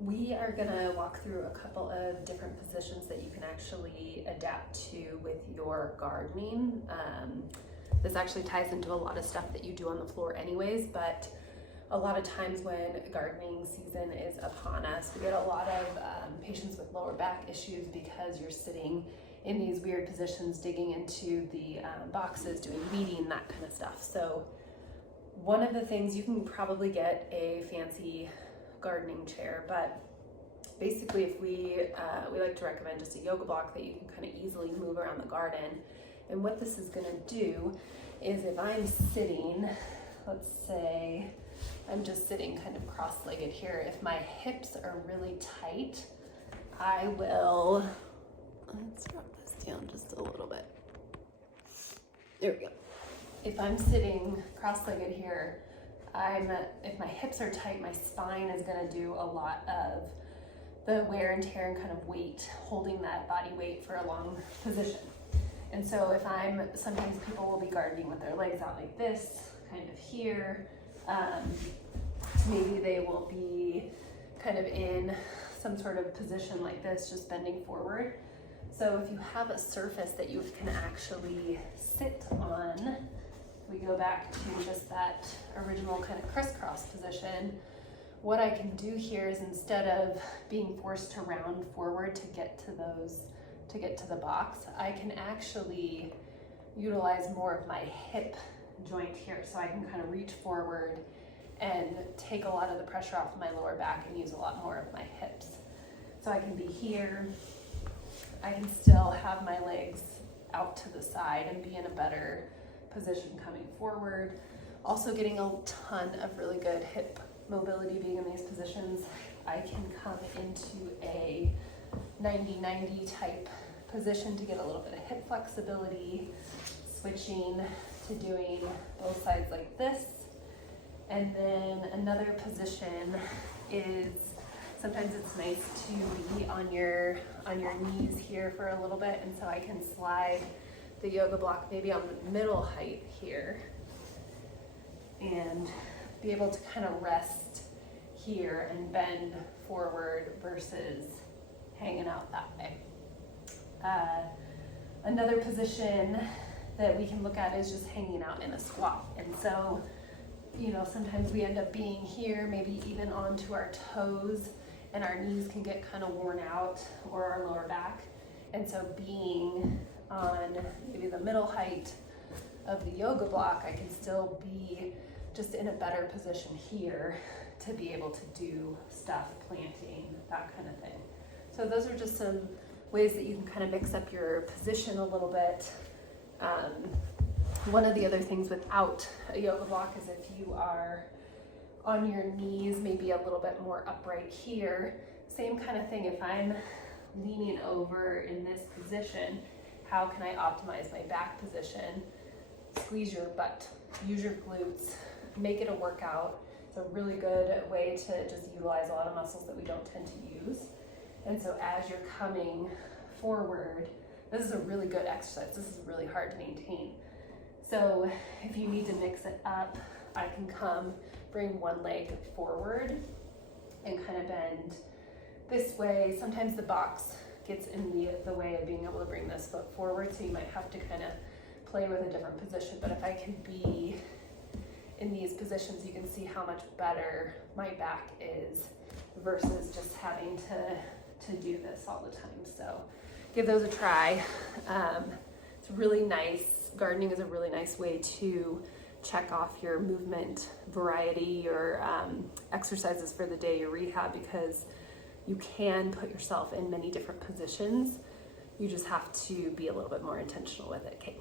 We are gonna walk through a couple of different positions that you can actually adapt to with your gardening. This actually ties into a lot of stuff that you do on the floor anyways, but a lot of times when gardening season is upon us, we get a lot of patients with lower back issues because you're sitting in these weird positions, digging into the boxes, doing weeding, that kind of stuff. So one of the things, you can probably get a fancy gardening chair, but basically if we like to recommend just a yoga block that you can kind of easily move around the garden. And what this is going to do is, if I'm sitting, let's say I'm just sitting kind of cross-legged here, if my hips are really tight, I will, let's drop this down just a little bit. There we go. If I'm sitting cross-legged here, if my hips are tight, my spine is going to do a lot of the wear and tear and kind of weight, holding that body weight for a long position. And so sometimes people will be gardening with their legs out like this, kind of here. Maybe they will be kind of in some sort of position like this, just bending forward. So if you have a surface that you can actually sit on, we go back to just that original kind of crisscross position. What I can do here is, instead of being forced to round forward to get to the box, I can actually utilize more of my hip joint here. So I can kind of reach forward and take a lot of the pressure off of my lower back and use a lot more of my hips. So I can be here, I can still have my legs out to the side and be in a better position coming forward. Also getting a ton of really good hip mobility being in these positions. I can come into a 90-90 type position to get a little bit of hip flexibility, switching to doing both sides like this. And then another position is, sometimes it's nice to be on your knees here for a little bit, and so I can slide the yoga block maybe on the middle height here and be able to kind of rest here and bend forward versus hanging out that way. Another position that we can look at is just hanging out in a squat. And so, sometimes we end up being here, maybe even onto our toes, and our knees can get kind of worn out, or our lower back. And so being on maybe the middle height of the yoga block, I can still be just in a better position here to be able to do stuff, planting, that kind of thing. So those are just some ways that you can kind of mix up your position a little bit. One of the other things without a yoga block is, if you are on your knees, maybe a little bit more upright here, same kind of thing. If I'm leaning over in this position, how can I optimize my back position? Squeeze your butt, use your glutes, make it a workout. It's a really good way to just utilize a lot of muscles that we don't tend to use. And so as you're coming forward, this is a really good exercise. This is really hard to maintain. So if you need to mix it up, I can bring one leg forward and kind of bend this way. Sometimes the box gets in the way of being able to bring this foot forward, so you might have to kind of play with a different position. But if I can be in these positions, you can see how much better my back is versus just having to do this all the time. So give those a try. It's really nice. Gardening is a really nice way to check off your movement variety, your exercises for the day, your rehab, because you can put yourself in many different positions. You just have to be a little bit more intentional with it. Okay.